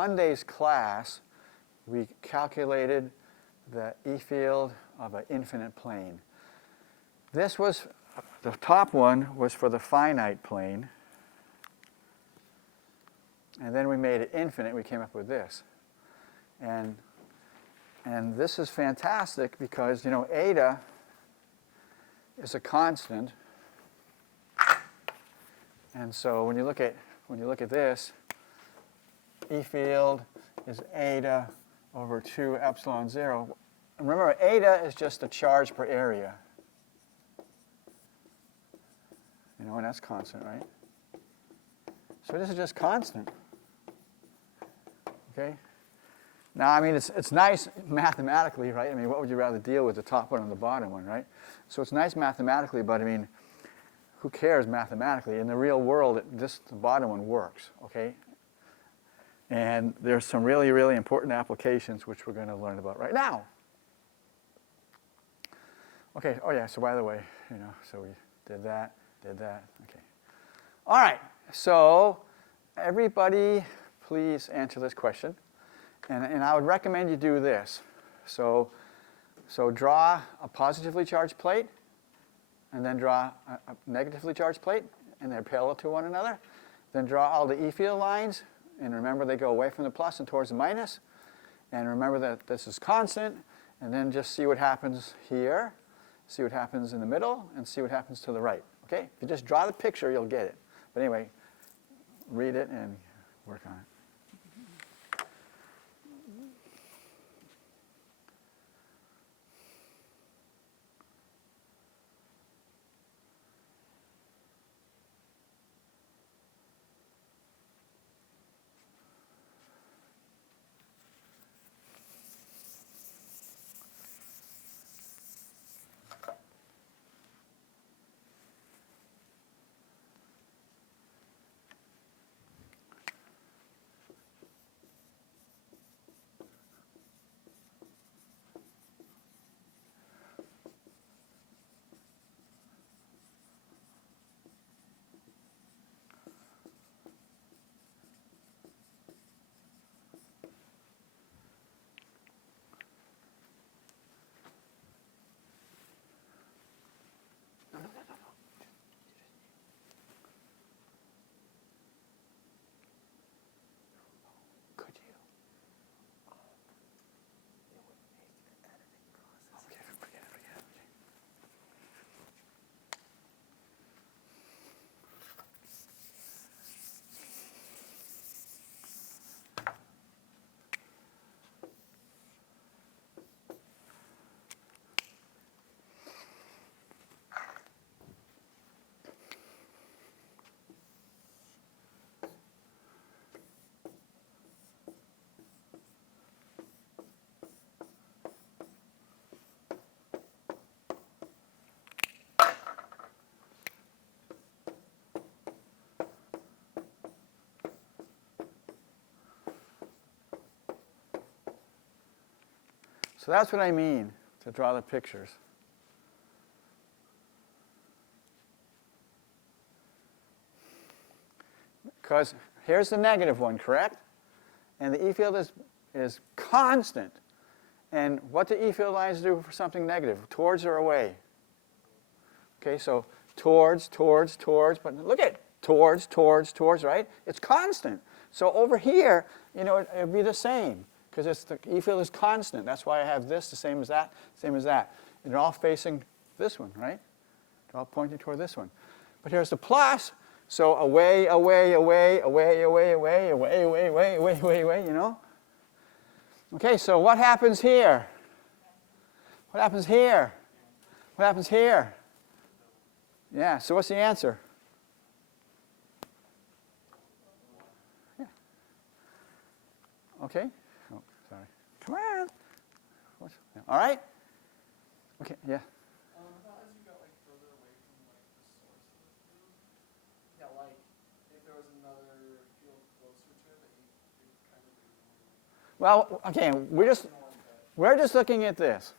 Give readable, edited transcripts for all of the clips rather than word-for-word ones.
Monday's class, we calculated the E field of an infinite plane. This was, the top one was for the finite plane. And then we made it infinite. We came up with this. And this is fantastic because, you know, eta is a constant. And so when you look at this, E field is eta over 2 epsilon 0. And remember, eta is just the charge per area. You know, and that's constant, right? So this is just constant. Okay? Now, I mean, it's nice mathematically, right? I mean, what would you rather deal with, the top one or the bottom one, right? So it's nice mathematically, but I mean, who cares mathematically? In the real world, the bottom one works, okay? And there's some really, really important applications which we're going to learn about right now. Okay, oh yeah, so by the way, you know, so we did that, okay. All right, so everybody please answer this question. And I would recommend you do this. So draw a positively charged plate, and then draw a negatively charged plate, and they're parallel to one another. Then draw all the E field lines, and remember they go away from the plus and towards the minus. And remember that this is constant, and then just see what happens here, see what happens in the middle, and see what happens to the right. Okay? If you just draw the picture, you'll get it. But anyway, read it and work on it. So that's what I mean to draw the pictures. Because here's the negative one, correct? And the E field is constant. And what do E field lines do for something negative? Towards or away? Okay, so towards, but look at towards, right? It's constant. So over here, you know, it would be the same. Because the E field is constant. That's why I have this the same as that, same as that. And they're all facing this one, right? They're all pointing toward this one. But here's the plus. So away, you know? Okay, so what happens here? What happens here? What happens here? Yeah, so what's the answer? Yeah. Okay. Oh, sorry. Come on. All right? Okay, yeah. As you got like further away from like the source of the field, yeah, like if there was another field closer to it, that you kind of do. Well, okay, we're just looking at this.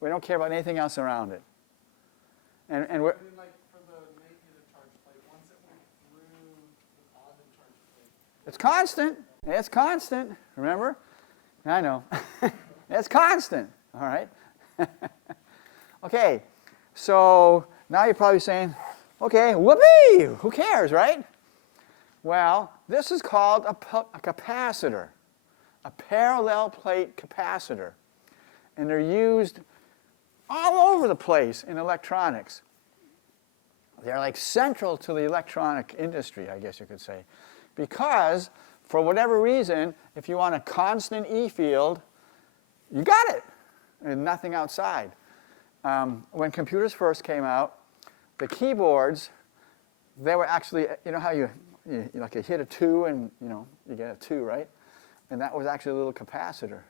We don't care about anything else around it. And we're like for the negative charge plate, once it went through the positive charge plate. It's constant. It's constant, remember? I know. It's constant, all right? Okay, so now you're probably saying, okay, whoopee, who cares, right? Well, this is called a capacitor, a parallel plate capacitor. And they're used all over the place in electronics. They're like central to the electronic industry, I guess you could say. Because, for whatever reason, if you want a constant E field, you got it, and nothing outside. When computers first came out, the keyboards, they were actually, you know how you like you hit a 2 and you get a 2, right? And that was actually a little capacitor.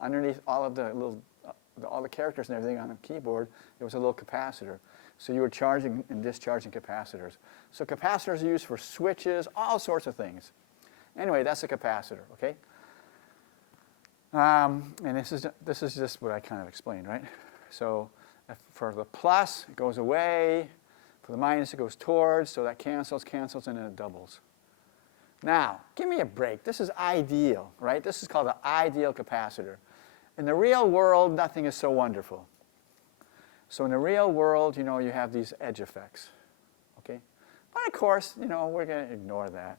Underneath all of the little, all the characters and everything on the keyboard, it was a little capacitor. So you were charging and discharging capacitors. So capacitors are used for switches, all sorts of things. Anyway, that's a capacitor, okay? And this is just what I kind of explained, right? So for the plus, it goes away. For the minus, it goes towards. So that cancels, and then it doubles. Now, give me a break. This is ideal, right? This is called the ideal capacitor. In the real world, nothing is so wonderful. So in the real world, you have these edge effects, okay? But of course, we're going to ignore that,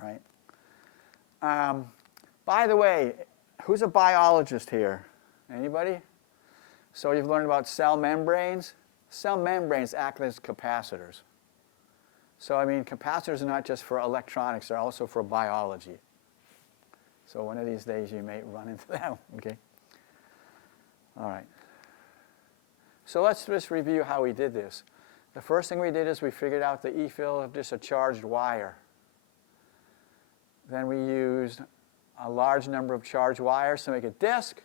all right? By the way, who's a biologist here? Anybody? So you've learned about cell membranes. Cell membranes act as capacitors. So, I mean, capacitors are not just for electronics, they're also for biology. So one of these days you may run into that, okay? All right. So let's just review how we did this. The first thing we did is we figured out the E field of just a charged wire. Then we used a large number of charged wires to make a disk.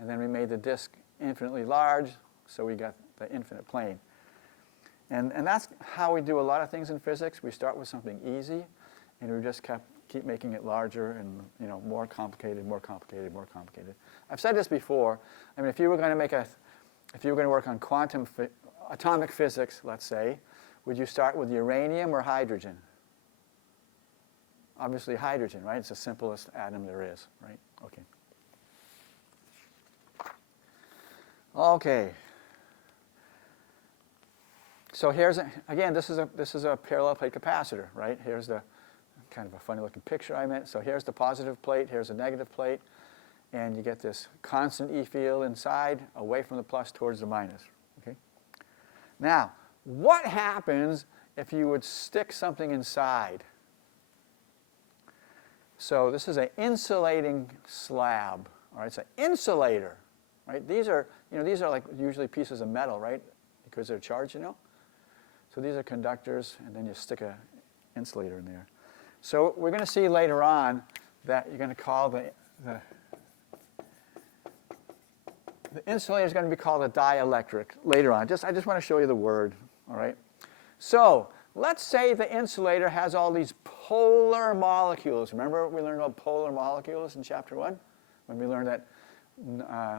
And then we made the disk infinitely large, so we got the infinite plane. And that's how we do a lot of things in physics. We start with something easy, and we just keep making it larger and more complicated, more complicated, more complicated. I've said this before. I mean, if you were going to work on atomic physics, let's say, would you start with uranium or hydrogen? Obviously hydrogen, right? It's the simplest atom there is, right? Okay. Okay. So here's again, this is a parallel plate capacitor, right? Here's the kind of a funny looking picture I meant. So here's the positive plate, here's the negative plate, and you get this constant E field inside, away from the plus towards the minus. Okay. Now, what happens if you would stick something inside? So this is an insulating slab. All right, it's an insulator, right? These are like usually pieces of metal, right? Because they're charged, So these are conductors, and then you stick an insulator in there. So we're going to see later on that you're going to call the insulator is going to be called a dielectric later on. I just want to show you the word, all right? So let's say the insulator has all these polar molecules. Remember we learned about polar molecules in Chapter 1? When we learned that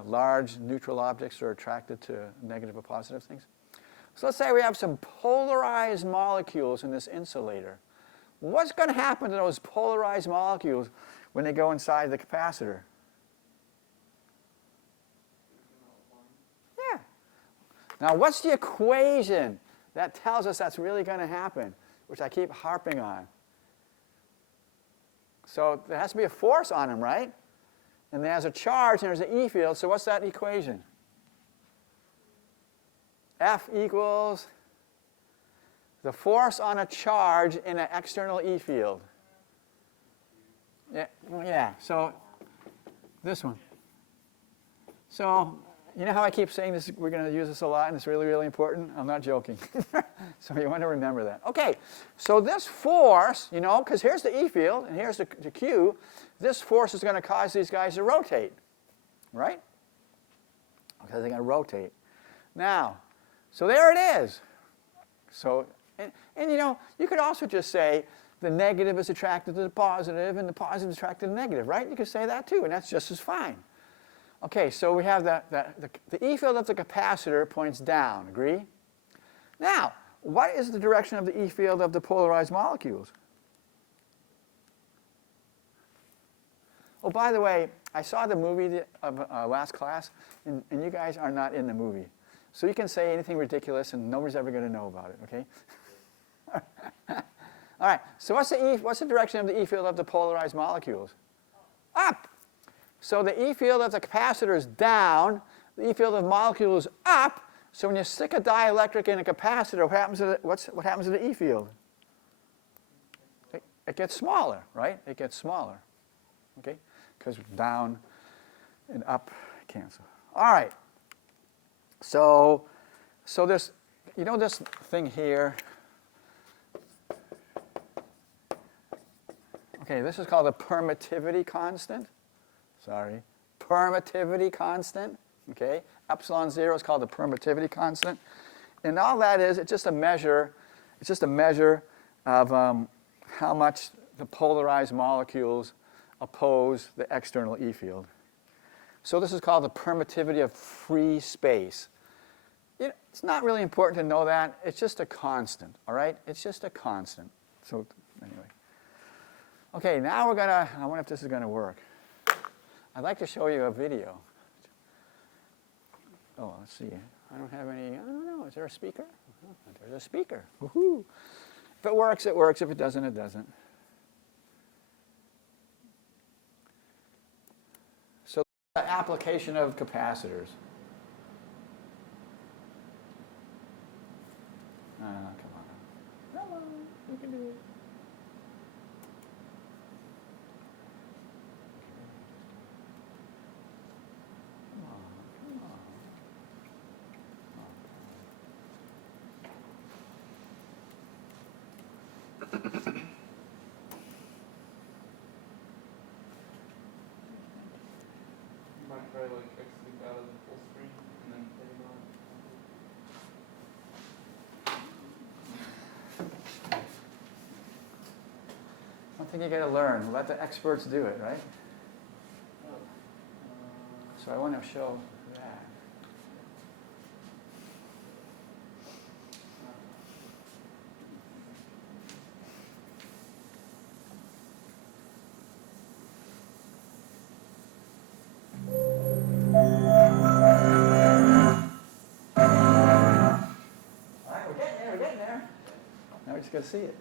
large neutral objects are attracted to negative or positive things? So let's say we have some polarized molecules in this insulator. What's going to happen to those polarized molecules when they go inside the capacitor? Yeah. Now, what's the equation that tells us that's really going to happen, which I keep harping on? So there has to be a force on them, right? And there's a charge and there's an E field. So what's that equation? F equals the force on a charge in an external E field. Yeah. So this one. So you know how I keep saying this? We're going to use this a lot, and it's really, really important. I'm not joking. So you want to remember that. Okay. So this force, because here's the E field and here's the Q. This force is going to cause these guys to rotate, right? Because they're going to rotate. Now. So there it is. So, and you could also just say the negative is attracted to the positive and the positive is attracted to the negative, right? You could say that too, and that's just as fine. Okay, so we have the E field of the capacitor points down, agree? Now, what is the direction of the E field of the polarized molecules? Oh, by the way, I saw the movie of last class, and you guys are not in the movie. So you can say anything ridiculous, and nobody's ever going to know about it, okay? All right, so what's the direction of the E field of the polarized molecules? Up! So the E field of the capacitor is down, the E field of the molecule is up, so when you stick a dielectric in a capacitor, what happens to the E field? It gets smaller, right? It gets smaller, okay? Because down and up cancel. All right. So this, you know this thing here? Okay, this is called the permittivity constant. Sorry, permittivity constant. Okay, epsilon 0 is called the permittivity constant, and all that is, it's just a measure. It's just a measure of how much the polarized molecules oppose the external E field. So this is called the permittivity of free space. It's not really important to know that. It's just a constant, all right? It's just a constant. So anyway. Okay, now I wonder if this is going to work. I'd like to show you a video. Oh, let's see. I don't have any, I don't know. Is there a speaker? There's a speaker. Woohoo! If it works, it works. If it doesn't, it doesn't. So the application of capacitors. Come on. Come on. You can do it. Might try like exiting out of the full screen and then putting on. One thing you got to learn, let the experts do it, right? So I want to show that. All right, we're getting there. Now we're just going to see it.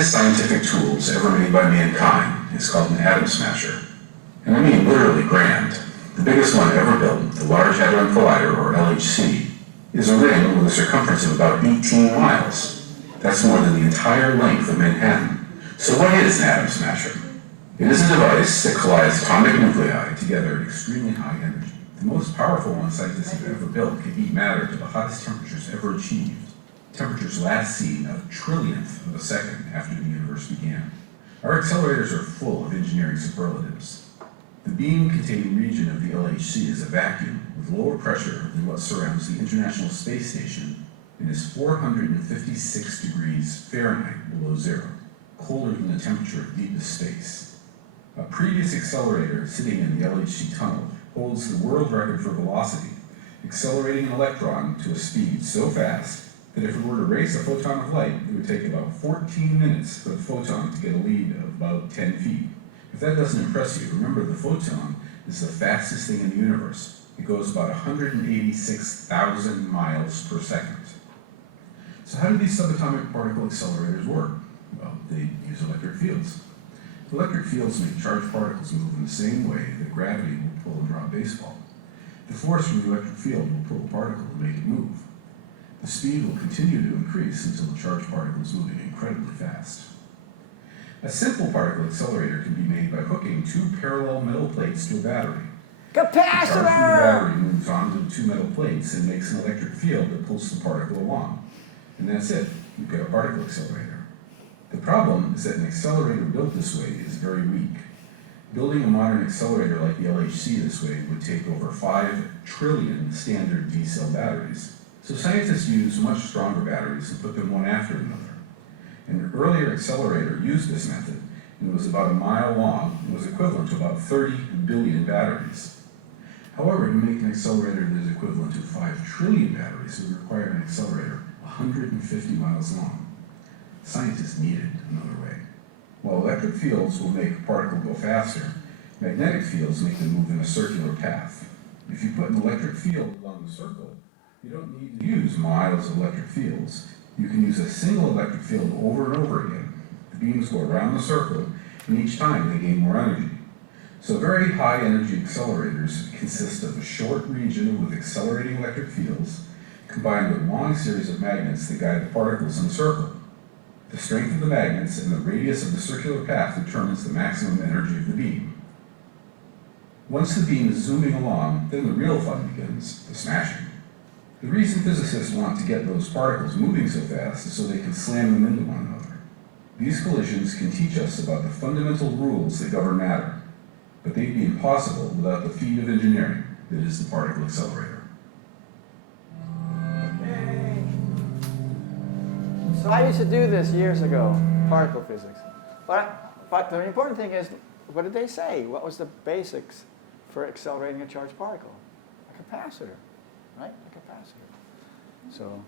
Scientific tools ever made by mankind is called an atom smasher. And I mean literally grand. The biggest one ever built, the Large Hadron Collider, or LHC, is a ring with a circumference of about 18 miles. That's more than the entire length of Manhattan. So what is an atom smasher? It is a device that collides atomic nuclei together at extremely high energy. The most powerful one scientists have ever built can heat matter to the hottest temperatures ever achieved. Temperatures last seen a trillionth of a second after the universe began. Our accelerators are full of engineering superlatives. The beam-containing region of the LHC is a vacuum with lower pressure than what surrounds the International Space Station and is 456 degrees Fahrenheit below zero, colder than the temperature of deepest space. A previous accelerator sitting in the LHC tunnel holds the world record for velocity, accelerating an electron to a speed so fast that if it were to race a photon of light, it would take about 14 minutes for the photon to get a lead of about 10 feet. If that doesn't impress you, remember the photon is the fastest thing in the universe. It goes about 186,000 miles per second. So how do these subatomic particle accelerators work? Well, they use electric fields. Electric fields make charged particles move in the same way that gravity will pull and draw a baseball. The force from the electric field will pull a particle and make it move. The speed will continue to increase until the charged particle is moving incredibly fast. A simple particle accelerator can be made by hooking two parallel metal plates to a battery. The charge from the Capacitor! battery moves onto the two metal plates and makes an electric field that pulls the particle along. And that's it. You've got a particle accelerator. The problem is that an accelerator built this way is very weak. Building a modern accelerator like the LHC this way would take over 5 trillion standard D-cell batteries. So scientists use much stronger batteries and put them one after another. An earlier accelerator used this method and was about a mile long and was equivalent to about 30 billion batteries. However, to make an accelerator that is equivalent to 5 trillion batteries would require an accelerator 150 miles long. Scientists needed another way. While electric fields will make a particle go faster, magnetic fields make them move in a circular path. If you put an electric field along the circle, you don't need to use miles of electric fields. You can use a single electric field over and over again. The beams go around the circle, and each time they gain more energy. So very high energy accelerators consist of a short region with accelerating electric fields, combined with a long series of magnets that guide the particles in the circle. The strength of the magnets and the radius of the circular path determines the maximum energy of the beam. Once the beam is zooming along, then the real fun begins, the smashing. The reason physicists want to get those particles moving so fast is so they can slam them into one another. These collisions can teach us about the fundamental rules that govern matter, but they'd be impossible without the feat of engineering that is the particle accelerator. So I used to do this years ago, particle physics. But the important thing is, what did they say? What was the basics for accelerating a charged particle? A capacitor, right? A capacitor. So,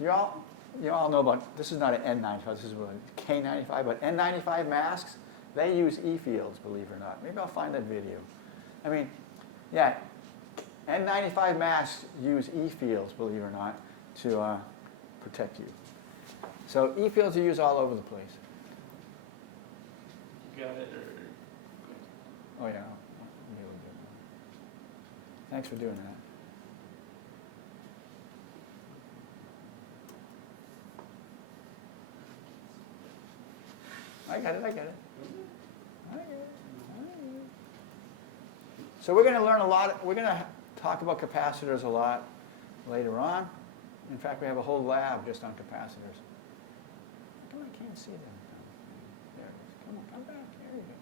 you all know about, this is not an N95, this is a K95, but N95 masks, they use E-fields, believe it or not. Maybe I'll find that video. I mean, yeah, N95 masks use E-fields, believe it or not, to protect you. So E-fields are used all over the place. You got it, or? Oh yeah, I'll be able to do it. Thanks for doing that. I get it. So we're going to learn a lot, we're going to talk about capacitors a lot later on. In fact, we have a whole lab just on capacitors. How come I can't see them? There it is. Come on, come back. There you go.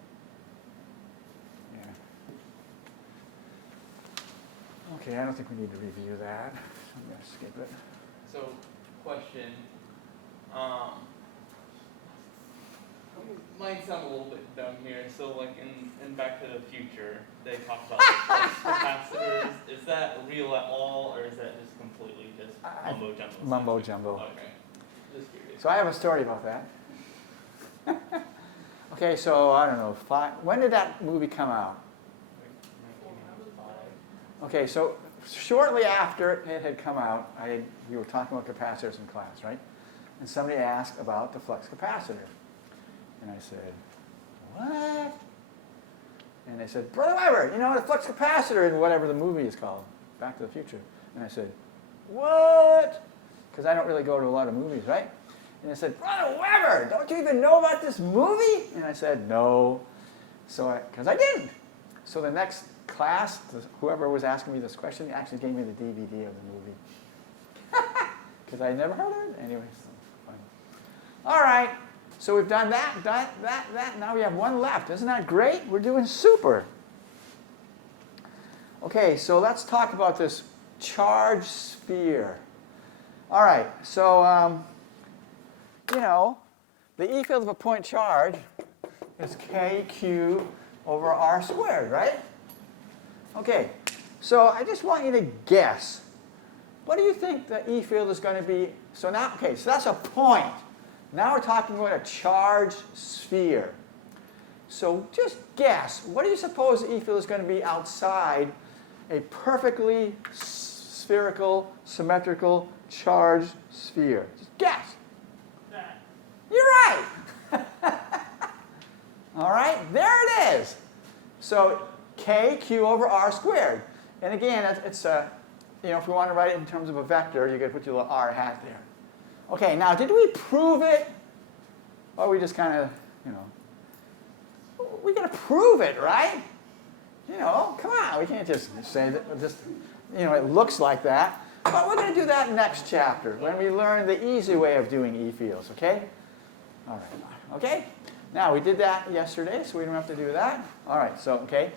Yeah. Okay, I don't think we need to review that. I'm going to skip it. So, question. Might sound a little bit dumb here. So, like in Back to the Future, they talk about capacitors. Is that real at all, or is that just completely just mumbo jumbo? Mumbo jumbo. Okay. Just curious. So I have a story about that. Okay, so I don't know, when did that movie come out? 1995. Okay, so shortly after it had come out, we were talking about capacitors in class, right? And somebody asked about the flux capacitor. And I said, what? And they said, Brother Weber, you know, the flux capacitor in whatever the movie is called, Back to the Future. And I said, what? Because I don't really go to a lot of movies, right? And they said, Brother Weber, don't you even know about this movie? And I said, no. So because I didn't. So the next class, whoever was asking me this question actually gave me the DVD of the movie. Because I had never heard of it. Anyway, so fine. All right. So we've done that. Now we have one left. Isn't that great? We're doing super. Okay, so let's talk about this charged sphere. All right, so, you know, the E field of a point charge is KQ over R squared, right? Okay, so I just want you to guess. What do you think the E field is going to be? So now, okay, so that's a point. Now we're talking about a charged sphere. So just guess. What do you suppose the E field is going to be outside a perfectly spherical, symmetrical, charged sphere? Just guess. That. You're right. All right, there it is. So KQ over R squared. And again, it's you know, if we want to write it in terms of a vector, you got to put your little R hat there. Okay, now did we prove it? Or we just kind of, you know, we got to prove it, right? You know, come on, we can't just say that, just, you know, it looks like that. But we're going to do that next chapter when we learn the easy way of doing E-fields, okay? All right, okay? Now, we did that yesterday, so we don't have to do that. All right, so, okay.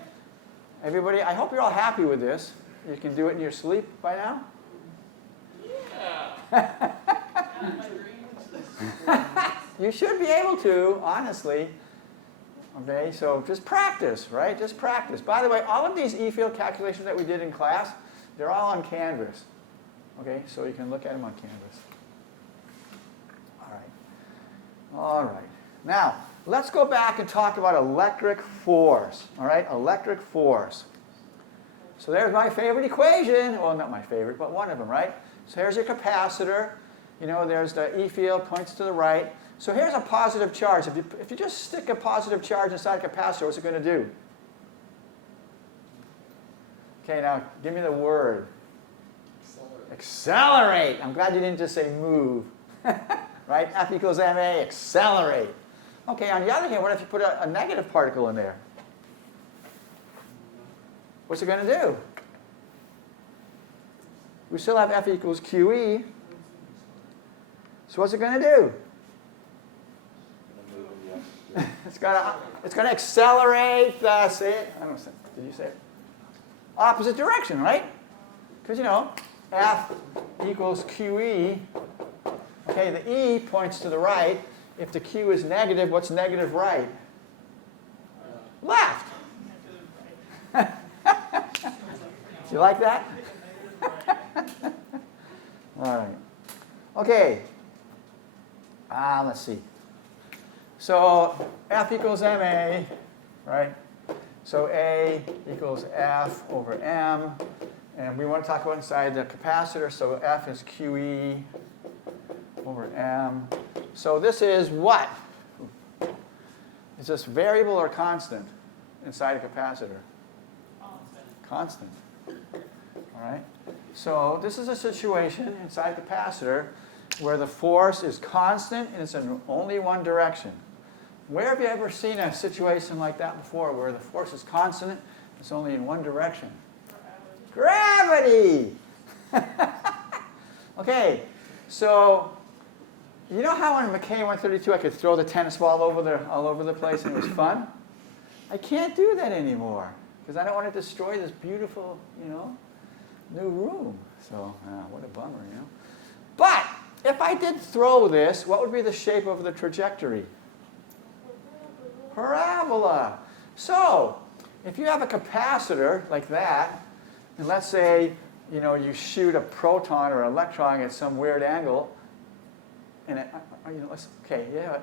Everybody, I hope you're all happy with this. You can do it in your sleep by now? Yeah. You should be able to, honestly. Okay, so just practice, right? Just practice. By the way, all of these E-field calculations that we did in class, they're all on Canvas. Okay, so you can look at them on Canvas. All right. All right. Now, let's go back and talk about electric force. All right, electric force. So there's my favorite equation. Well, not my favorite, but one of them, right? So here's your capacitor. You know, there's the E field, points to the right. So here's a positive charge. If you just stick a positive charge inside a capacitor, what's it going to do? Okay, now give me the word. Accelerate. I'm glad you didn't just say move. Right? F equals ma, accelerate. Okay, on the other hand, what if you put a negative particle in there? What's it going to do? We still have F equals QE. So what's it going to do? It's going to accelerate the, say it, I don't know, did you say it? Opposite direction, right? Because, you know, F equals QE. Okay, the E points to the right. If the Q is negative, what's negative right? Left. You like that? All right. Okay. Let's see. So F equals ma, right? So A equals F over M. And we want to talk about inside the capacitor. So F is QE over M. So this is what? Is this variable or constant inside a capacitor? Constant. All right. So this is a situation inside a capacitor where the force is constant and it's in only one direction. Where have you ever seen a situation like that before where the force is constant, it's only in one direction? Gravity! Okay, so you know how on McKay 132 I could throw the tennis ball all over the place and it was fun? I can't do that anymore because I don't want to destroy this beautiful, you know, new room. So, what a bummer, you know. But if I did throw this, what would be the shape of the trajectory? Parabola. So, if you have a capacitor like that, and let's say, you know, you shoot a proton or electron at some weird angle, and you know, okay, yeah,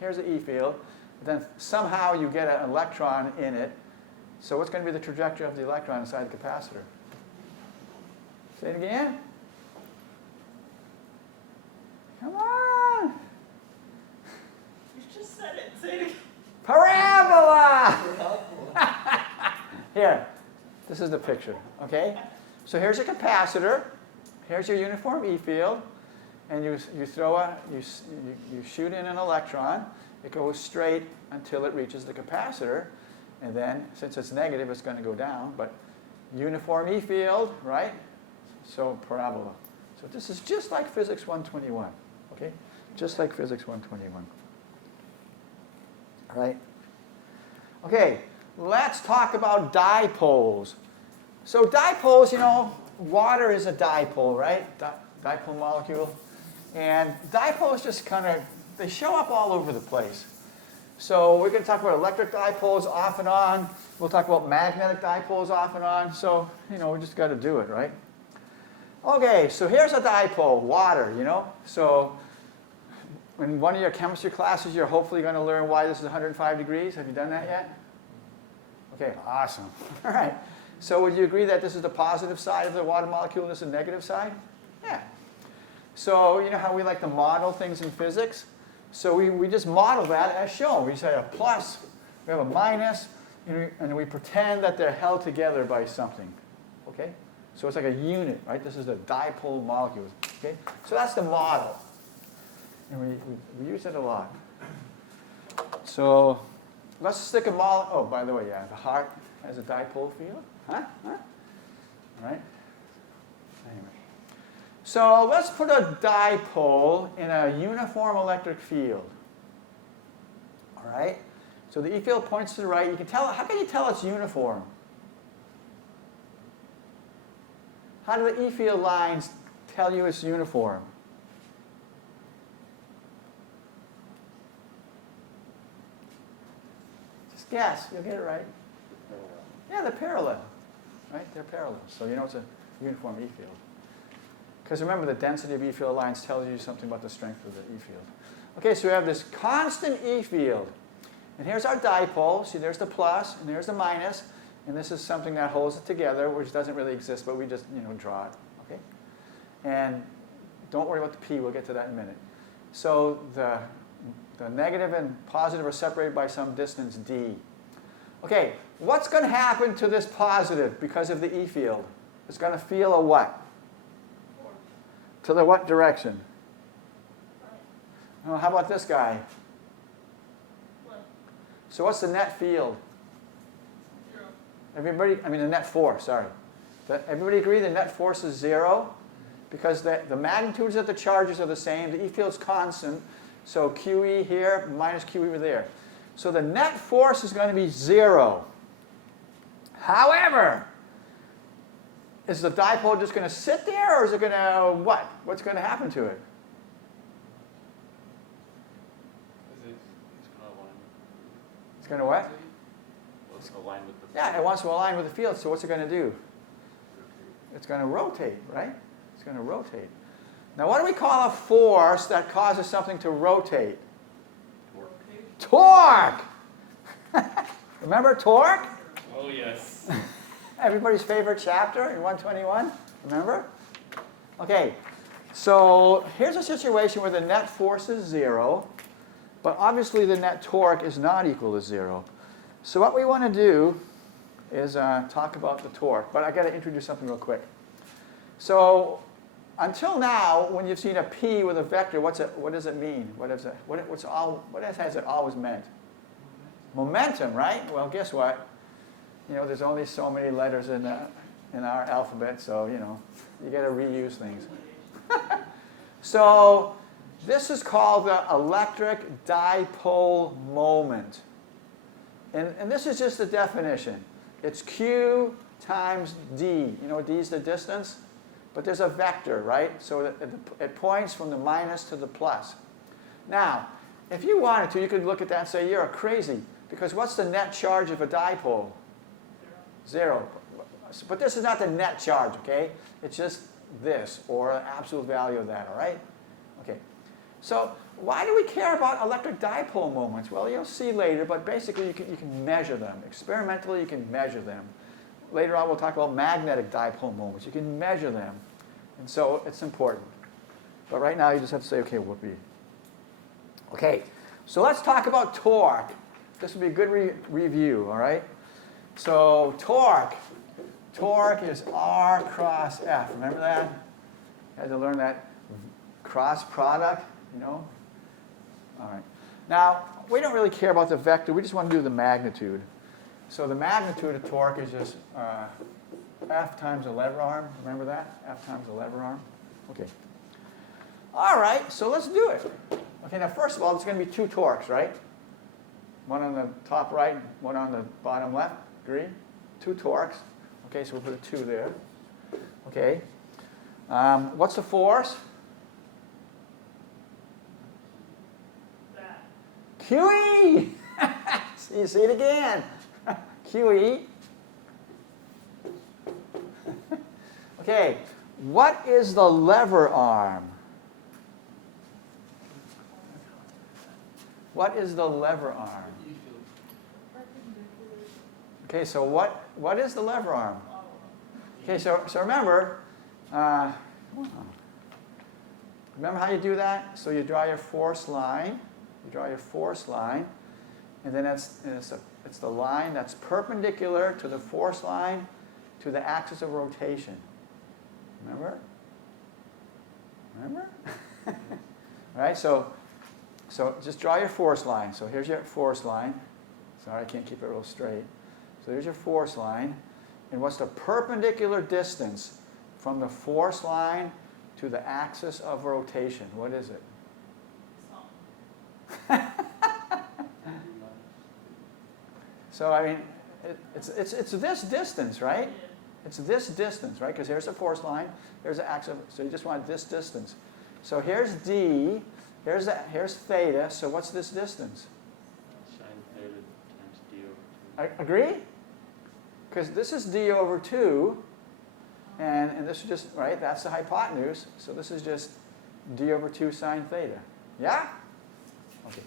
here's the E field, then somehow you get an electron in it. So what's going to be the trajectory of the electron inside the capacitor? Say it again. Come on. You just said it. Say it again. Parabola! Here, this is the picture, okay? So here's your capacitor. Here's your uniform E field. And you shoot in an electron. It goes straight until it reaches the capacitor. And then, since it's negative, it's going to go down. But uniform E field, right? So parabola. So this is just like physics 121, okay? Just like physics 121. All right? Okay, let's talk about dipoles. So dipoles, you know, water is a dipole, right? Dipole molecule. And dipoles just kind of, they show up all over the place. So we're going to talk about electric dipoles off and on. We'll talk about magnetic dipoles off and on. So, you know, we just got to do it, right? Okay, so here's a dipole, water, you know. So in one of your chemistry classes, you're hopefully going to learn why this is 105 degrees. Have you done that yet? Okay, awesome. All right. So would you agree that this is the positive side of the water molecule and this is the negative side? Yeah. So you know how we like to model things in physics? So we just model that as shown. We say a plus, we have a minus, and we pretend that they're held together by something. Okay? So it's like a unit, right? This is the dipole molecule. Okay? So that's the model. And we use it a lot. So let's stick them all. Oh, by the way, yeah, the heart has a dipole field. Huh? All right. Anyway. So let's put a dipole in a uniform electric field. All right. So the E field points to the right. You can tell. How can you tell it's uniform? How do the E field lines tell you it's uniform? Just guess. You'll get it right. Yeah, they're parallel. Right? They're parallel. So you know it's a uniform E field. Because remember, the density of E field lines tells you something about the strength of the E field. Okay, so we have this constant E field. And here's our dipole. See, there's the plus, and there's the minus. And this is something that holds it together, which doesn't really exist, but we just, draw it. Okay? And don't worry about the P. We'll get to that in a minute. So the negative and positive are separated by some distance, D. Okay, what's going to happen to this positive because of the E field? It's going to feel a what? To the what direction? Oh, how about this guy? So what's the net field? Everybody, the net force, sorry. Everybody agree the net force is 0? Because the magnitudes of the charges are the same. The E field's constant. So QE here minus QE over there. So the net force is going to be 0. However, is the dipole just going to sit there, or is it going to what? What's going to happen to it? It's going to what? Align with the Yeah, it wants to align with the field, so what's it going to do? It's going to rotate, right? It's going to rotate. Now, what do we call a force that causes something to rotate? Torque! Remember torque? Oh, yes. Everybody's favorite chapter in 121? Remember? Okay, so here's a situation where the net force is 0, but obviously the net torque is not equal to 0. So what we want to do is talk about the torque, but I've got to introduce something real quick. So until now, when you've seen a P with a vector, what does it mean? What has it always meant? Momentum, right? Well, guess what? There's only so many letters in our alphabet, so you got to reuse things. So this is called the electric dipole moment. And this is just the definition. It's Q times D. D is the distance, but there's a vector, right? So it points from the minus to the plus. Now, if you wanted to, you could look at that and say, you're crazy, because what's the net charge of a dipole? 0. But this is not the net charge, okay? It's just this, or an absolute value of that, all right? Okay. So why do we care about electric dipole moments? Well, you'll see later, but basically you can measure them. Experimentally, you can measure them. Later on, we'll talk about magnetic dipole moments. You can measure them. And so it's important. But right now, you just have to say, okay, whoopee. Okay, so let's talk about torque. This will be a good review, all right? So torque. Torque is R cross F. Remember that? You had to learn that cross product, All right. Now, we don't really care about the vector. We just want to do the magnitude. So the magnitude of torque is just F times the lever arm. Remember that? F times the lever arm. Okay. All right, so let's do it. Okay, now first of all, there's going to be 2 torques, right? One on the top right, one on the bottom left. Agree? 2 torques. Okay, so we'll put a 2 there. Okay. What's the force? QE! You see it again. QE. Okay, what is the lever arm? What is the lever arm? Okay, so what is the lever arm? Okay, so remember, remember how you do that? So you draw your force line. You draw your force line, and then it's the line that's perpendicular to the force line to the axis of rotation. Remember? Remember? All right, so just draw your force line. So here's your force line. Sorry, I can't keep it real straight. So there's your force line. And what's the perpendicular distance from the force line to the axis of rotation? What is it? So, I mean, it's this distance, right? It's this distance, right? Because here's the force line, here's the axis, so you just want this distance. So here's D, here's theta, so what's this distance? Sine theta times d over 2. Agree? Because this is D over 2, and this is just, right, that's the hypotenuse, so this is just D over 2 sine theta. Yeah? Okay.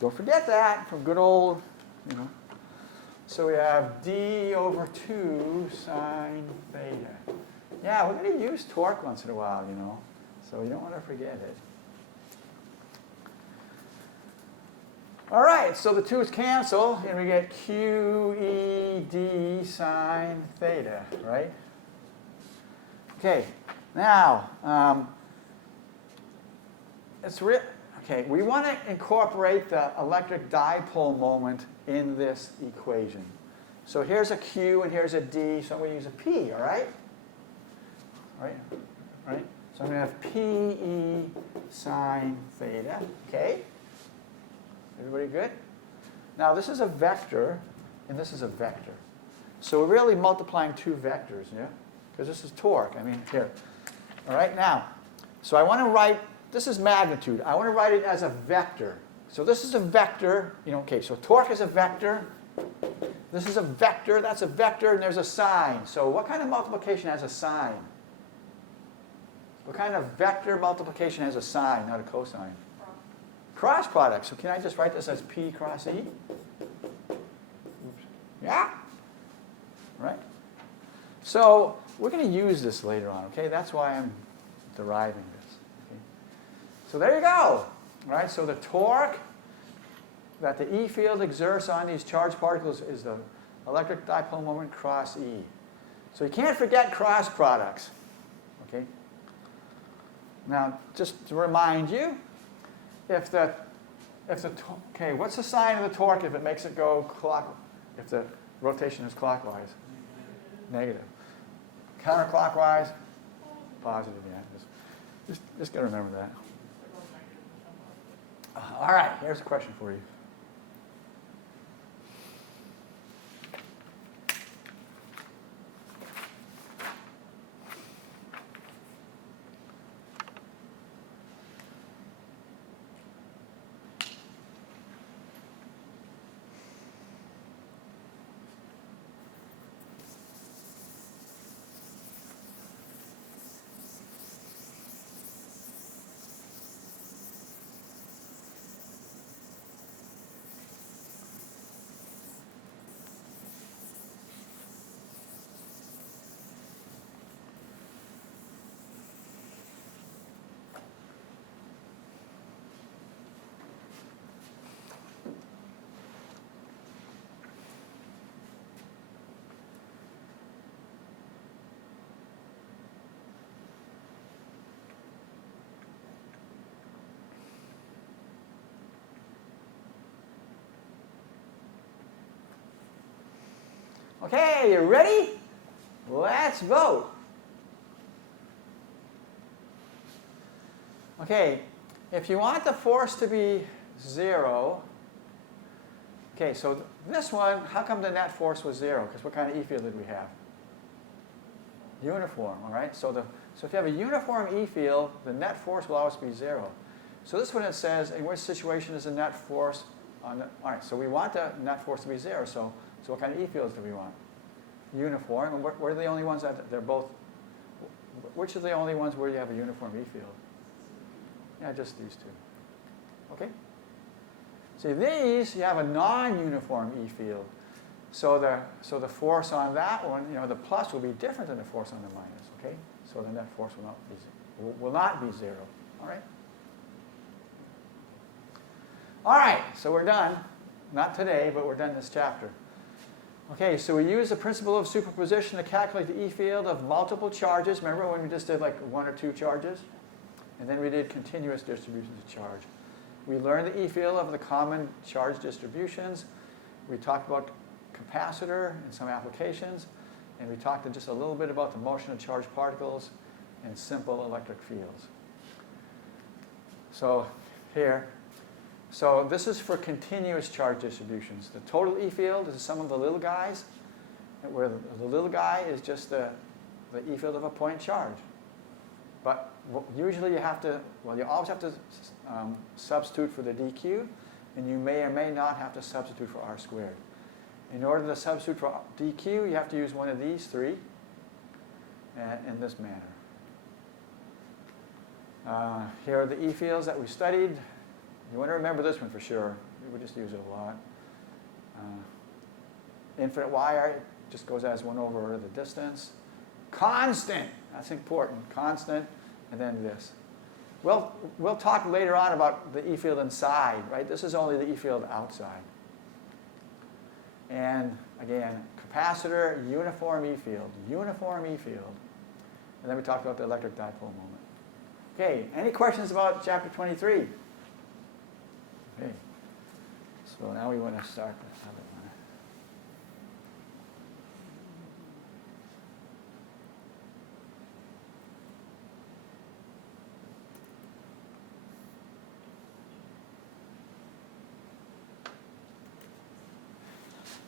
Don't forget that from good old, you know. So we have D over 2 sine theta. Yeah, we're going to use torque once in a while, you know, so you don't want to forget it. All right, so the 2's cancel, and we get QED sine theta, right? Okay, now, okay, we want to incorporate the electric dipole moment in this equation. So here's a Q and here's a D, so I'm going to use a P, all right? Right? So I'm going to have PE sine theta, okay? Everybody good? Now this is a vector, and this is a vector. So we're really multiplying two vectors, yeah? Because this is torque. I mean, here. All right, now, so I want to write, this is magnitude. I want to write it as a vector. So this is a vector, you know, okay, so torque is a vector. This is a vector, that's a vector, and there's a sign. So what kind of multiplication has a sign? What kind of vector multiplication has a sign, not a cosine? Cross product. So can I just write this as P cross E? Oops. Yeah? Right? So we're going to use this later on, okay? That's why I'm deriving this. Okay? So there you go. All right, so the torque that the E field exerts on these charged particles is the electric dipole moment cross E. So you can't forget cross products. Okay? Now, just to remind you, okay, what's the sign of the torque if it makes it go if the rotation is clockwise? Negative. Counterclockwise? Positive, yeah. Just got to remember that. All right, here's a question for you. Okay, you ready? Let's vote. Okay, if you want the force to be 0, okay, so this one, how come the net force was 0? Because what kind of E field did we have? Uniform, all right? So if you have a uniform E field, the net force will always be 0. So this one it says, in which situation is the net force on the, all right, so we want the net force to be 0, so what kind of E fields do we want? Uniform, and what are the only ones that they're both, which are the only ones where you have a uniform E field? Yeah, just these two. Okay? See, these, you have a non-uniform E field. So the force on that one, you know, the plus will be different than the force on the minus, okay? So the net force will not be 0, all right? All right, so we're done. Not today, but we're done this chapter. Okay, so we use the principle of superposition to calculate the E field of multiple charges. Remember when we just did like 1 or 2 charges? And then we did continuous distributions of charge. We learned the E field of the common charge distributions. We talked about capacitor in some applications. And we talked just a little bit about the motion of charged particles and simple electric fields. So here, so this is for continuous charge distributions. The total E field is some of the little guys, where the little guy is just the E field of a point charge. But usually you have to, well, you always have to substitute for the dq, and you may or may not have to substitute for r squared. In order to substitute for dq, you have to use one of these three in this manner. Here are the E fields that we studied. You want to remember this one for sure. We would just use it a lot. Infinite wire just goes as 1 over the distance. Constant, that's important, constant, and then this. Well, we'll talk later on about the E field inside, right? This is only the E field outside. And again, capacitor, uniform E field, uniform E field. And then we talked about the electric dipole moment. Okay, any questions about chapter 23? Okay, so now we want to start the other one.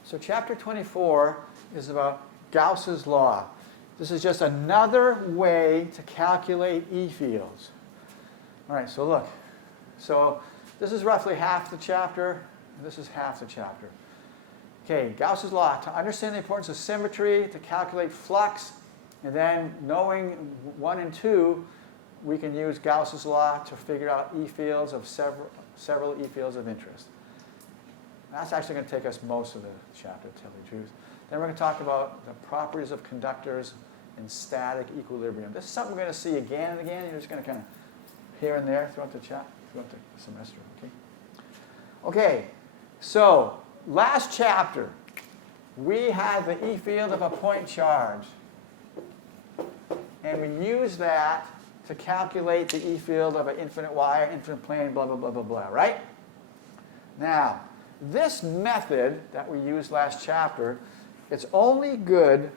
So chapter 24 is about Gauss's law. This is just another way to calculate E fields. All right, so look. So this is roughly half the chapter, and this is half the chapter. Okay, Gauss's law. To understand the importance of symmetry, to calculate flux, and then knowing 1 and 2, we can use Gauss's law to figure out E fields of several E fields of interest. That's actually going to take us most of the chapter, to tell the truth. Then we're going to talk about the properties of conductors in static equilibrium. This is something we're going to see again and again. You're just going to kind of here and there throughout the semester. Okay, so last chapter, we had the E field of a point charge. And we used that to calculate the E field of an infinite wire, infinite plane, blah, blah, blah, blah, blah, right? Now, this method that we used last chapter, it's only good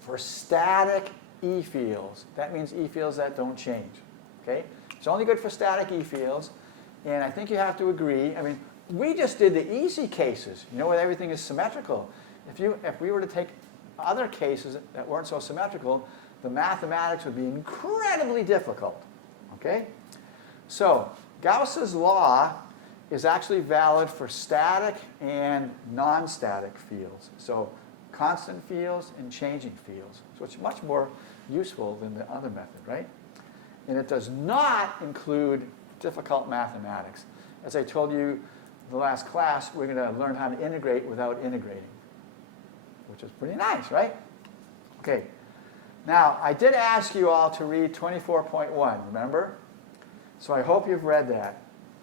for static E fields. That means E fields that don't change. Okay? It's only good for static E fields. And I think you have to agree. I mean, we just did the easy cases, you know, where everything is symmetrical. If we were to take other cases that weren't so symmetrical, the mathematics would be incredibly difficult. Okay? So, Gauss's law is actually valid for static and non-static fields. So constant fields and changing fields. So it's much more useful than the other method, right? And it does not include difficult mathematics. As I told you in the last class, we're going to learn how to integrate without integrating, which is pretty nice, right? Okay. Now, I did ask you all to read 24.1, remember? So I hope you've read that.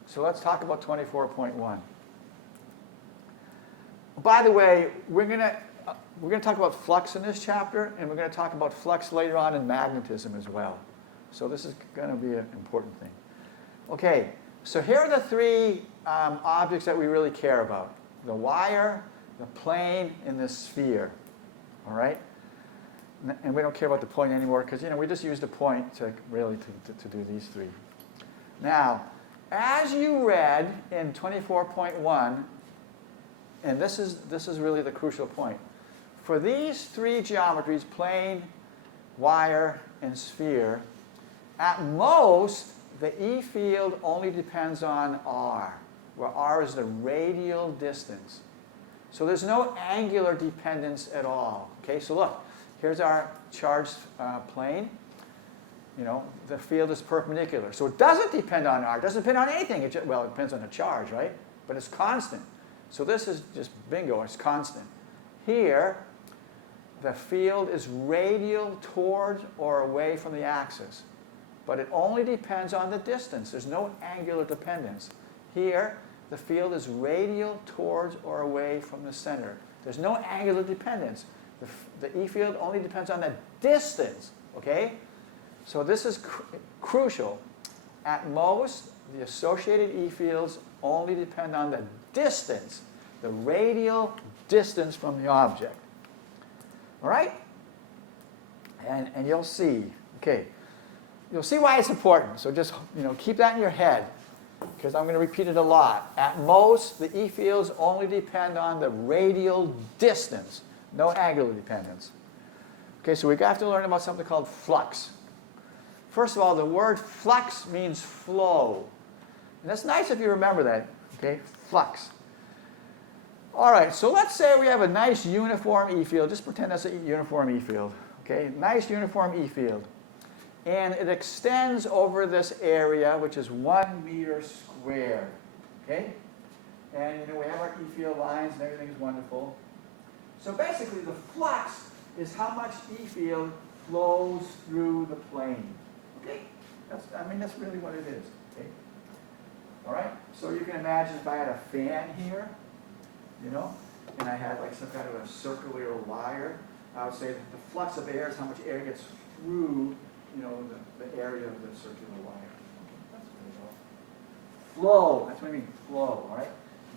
So let's talk about 24.1. By the way, we're going to talk about flux in this chapter, and we're going to talk about flux later on in magnetism as well. So this is going to be an important thing. Okay, so here are the three objects that we really care about. The wire, the plane, and the sphere. All right? And we don't care about the point anymore because, you know, we just use the point to really to do these three. Now, as you read in 24.1, and this is really the crucial point, for these three geometries, plane, wire, and sphere, at most, the E field only depends on r, where r is the radial distance. So there's no angular dependence at all. Okay, so look, here's our charged plane. You know, the field is perpendicular. So it doesn't depend on r. It doesn't depend on anything. It depends on the charge, right? But it's constant. So this is just bingo. It's constant. Here, the field is radial towards or away from the axis. But it only depends on the distance. There's no angular dependence. Here, the field is radial towards or away from the center. There's no angular dependence. The E field only depends on the distance. Okay? So this is crucial. At most, the associated E fields only depend on the distance, the radial distance from the object. All right? And you'll see, okay, you'll see why it's important. So just, keep that in your head, because I'm going to repeat it a lot. At most, the E fields only depend on the radial distance, no angular dependence. Okay, so we have to learn about something called flux. First of all, the word flux means flow. And that's nice if you remember that, okay? Flux. All right, so let's say we have a nice uniform E field. Just pretend that's a uniform E field, okay? Nice uniform E field. And it extends over this area, which is 1 meter squared, okay? And, we have our E field lines and everything is wonderful. So basically, the flux is how much E field flows through the plane, okay? That's really what it is, okay? All right, so you can imagine if I had a fan here, and I had like some kind of a circular wire, I would say that the flux of air is how much air gets through, the area of the circular wire. That's what it is. Flow, that's what I mean, flow, all right?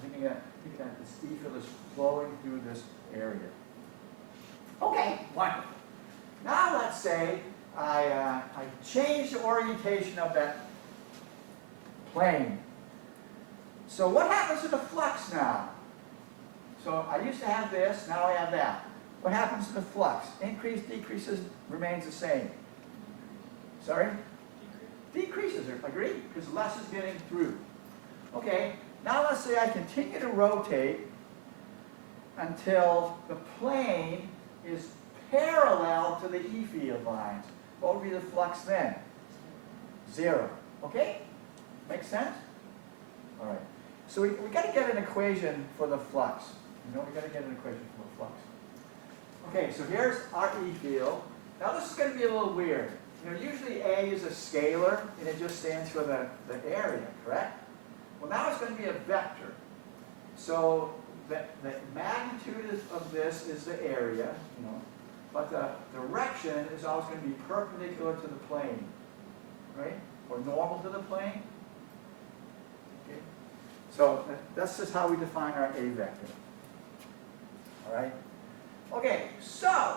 Think that this E field is flowing through this area. Okay, wonderful. Now let's say I change the orientation of that plane. So what happens to the flux now? So I used to have this, now I have that. What happens to the flux? Increase, decreases, remains the same. Sorry? Decreases, agree? Because less is getting through. Okay, now let's say I continue to rotate until the plane is parallel to the E field lines. What would be the flux then? 0. Okay? Make sense? All right. So we got to get an equation for the flux. We got to get an equation for the flux. Okay, so here's our E field. Now this is going to be a little weird. Usually A is a scalar, and it just stands for the area, correct? Well, now it's going to be a vector. So the magnitude of this is the area, but the direction is always going to be perpendicular to the plane, right? Or normal to the plane. Okay? So that's just how we define our A vector. All right? Okay, so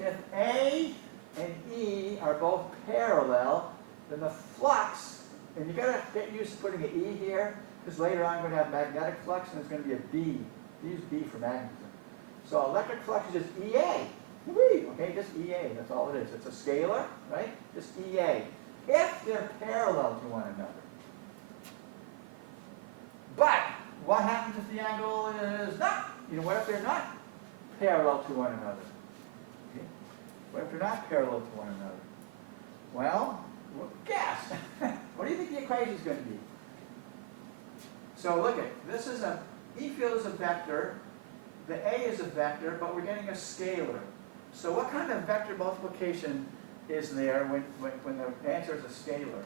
if A and E are both parallel, then the flux, and you've got to get used to putting an E here, because later on I'm going to have magnetic flux, and it's going to be a B. Use B for magnetism. So electric flux is just EA. Whee! Okay, just EA, that's all it is. It's a scalar, right? Just EA. If they're parallel to one another. But what happens if the angle is not? What if they're not parallel to one another? Okay. What if they're not parallel to one another? Well, guess. What do you think the equation is going to be? So look at this is a E field is a vector, the A is a vector, but we're getting a scalar. So what kind of vector multiplication is there when the answer is a scalar?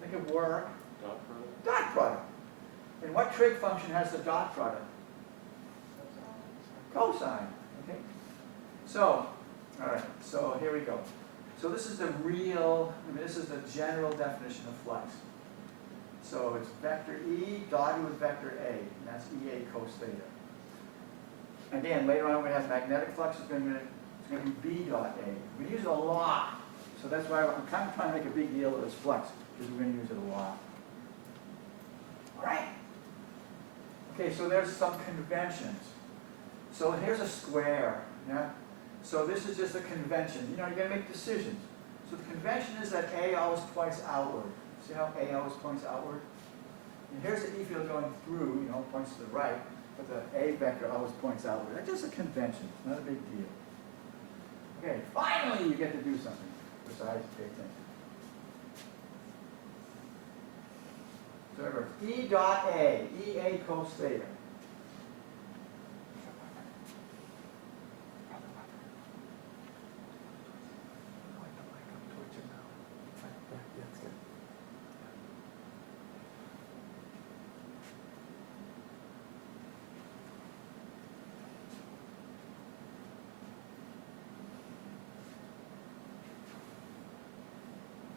Think of work. Dot product. Dot product. And what trig function has the dot product? Cosine. Okay. So, all right. So here we go. So this is the real. This is the general definition of flux. So it's vector E dotted with vector A, and that's EA cos theta. Again, later on we're going to have magnetic flux. It's going to be B dot A. We use it a lot. So that's why I'm kind of trying to make a big deal of this flux, because we're going to use it a lot. All right? Okay, so there's some conventions. So here's a square. Yeah? So this is just a convention. You're going to make decisions. So the convention is that A always points outward. See how A always points outward? And here's the E field going through, points to the right, but the A vector always points outward. That's just a convention. It's not a big deal. Okay, finally you get to do something besides pay attention. So remember, E dot A, EA cos theta.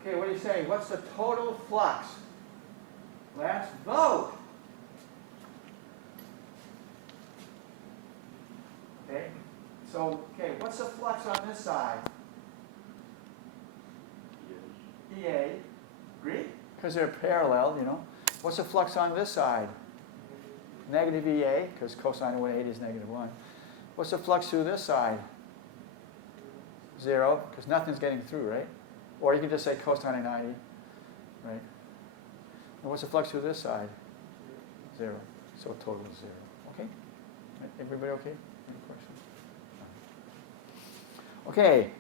Okay, what do you say? What's the total flux? Let's vote. Okay, so, okay, what's the flux on this side? EA. Agree? Because they're parallel, you know. What's the flux on this side? Negative EA, because cosine of 180 is negative 1. What's the flux through this side? 0, because nothing's getting through, right? Or you can just say cosine of 90, right? And what's the flux through this side? 0. So total is 0. Okay? Everybody okay? Any questions? Okay.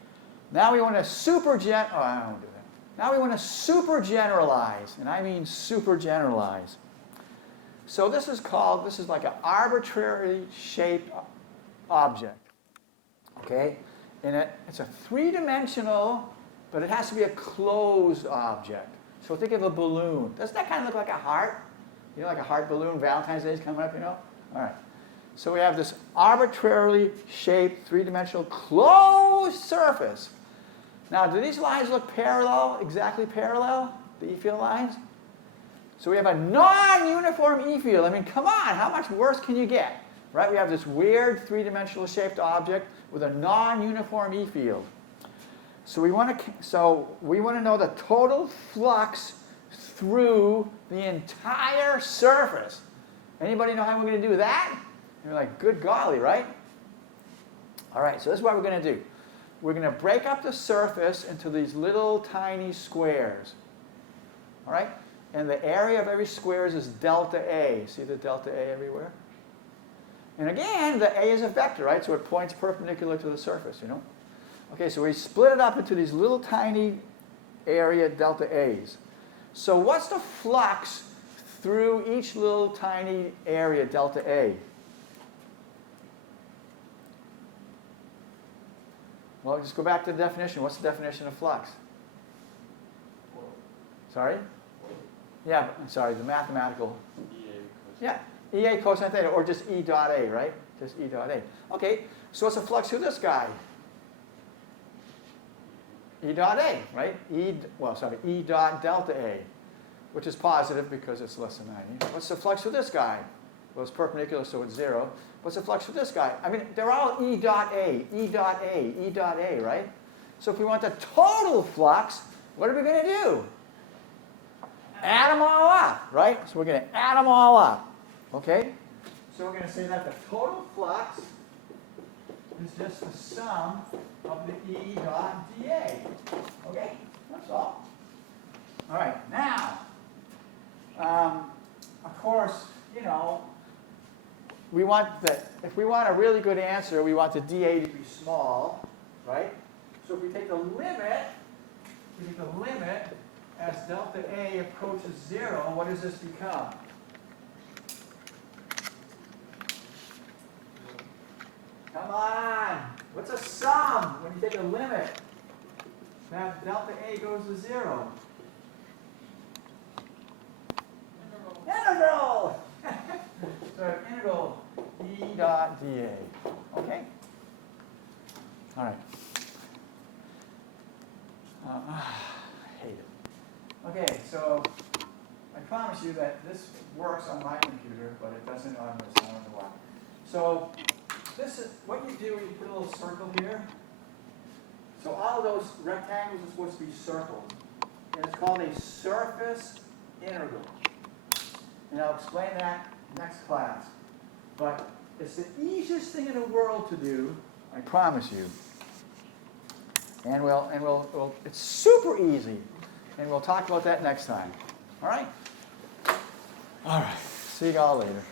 Now we want to I don't do that. Now we want to super generalize, and I mean super generalize. So this is like an arbitrarily shaped object. Okay? And it's a three-dimensional, but it has to be a closed object. So think of a balloon. Doesn't that kind of look like a heart? You know, like a heart balloon, Valentine's Day is coming up, you know? All right. So we have this arbitrarily shaped, three-dimensional, closed surface. Now, do these lines look parallel, exactly parallel, the E-field lines? So we have a non-uniform E-field. I mean, come on, how much worse can you get? Right? We have this weird three-dimensional shaped object with a non-uniform E-field. So we want to know the total flux through the entire surface. Anybody know how we're going to do that? You're like, good golly, right? All right, so this is what we're going to do. We're going to break up the surface into these little tiny squares. All right? And the area of every square is delta A. See the delta A everywhere? And again, the A is a vector, right? So it points perpendicular to the surface, you know? Okay, so we split it up into these little tiny area delta A's. So what's the flux through each little tiny area delta A? Well, just go back to the definition. What's the definition of flux? Sorry? Yeah, sorry, the mathematical. Yeah, EA cosine theta, or just E dot A, right? Just E dot A. Okay, so what's the flux through this guy? E dot A, right? E dot delta A, which is positive because it's less than 90. What's the flux through this guy? Well, it's perpendicular, so it's 0. What's the flux for this guy? I mean, they're all E dot A, E dot A, E dot A, right? So if we want the total flux, what are we going to do? Add them all up, right? So we're going to add them all up, okay? So we're going to say that the total flux is just the sum of the E dot dA, okay? That's all. All right, now, of course, you know, if we want a really good answer, we want the dA to be small, right? So if we take the limit, as delta A approaches 0, what does this become? Come on! What's a sum when you take a limit? That delta A goes to 0. Integral! So integral E dot dA. Okay? All right. I hate it. Okay, so I promise you that this works on my computer, but it doesn't on this. I don't know why. So this is what you do. You put a little circle here. So all of those rectangles are supposed to be circled, and it's called a surface integral. And I'll explain that next class. But it's the easiest thing in the world to do, I promise you. And it's super easy. And we'll talk about that next time. All right? All right. See you all later.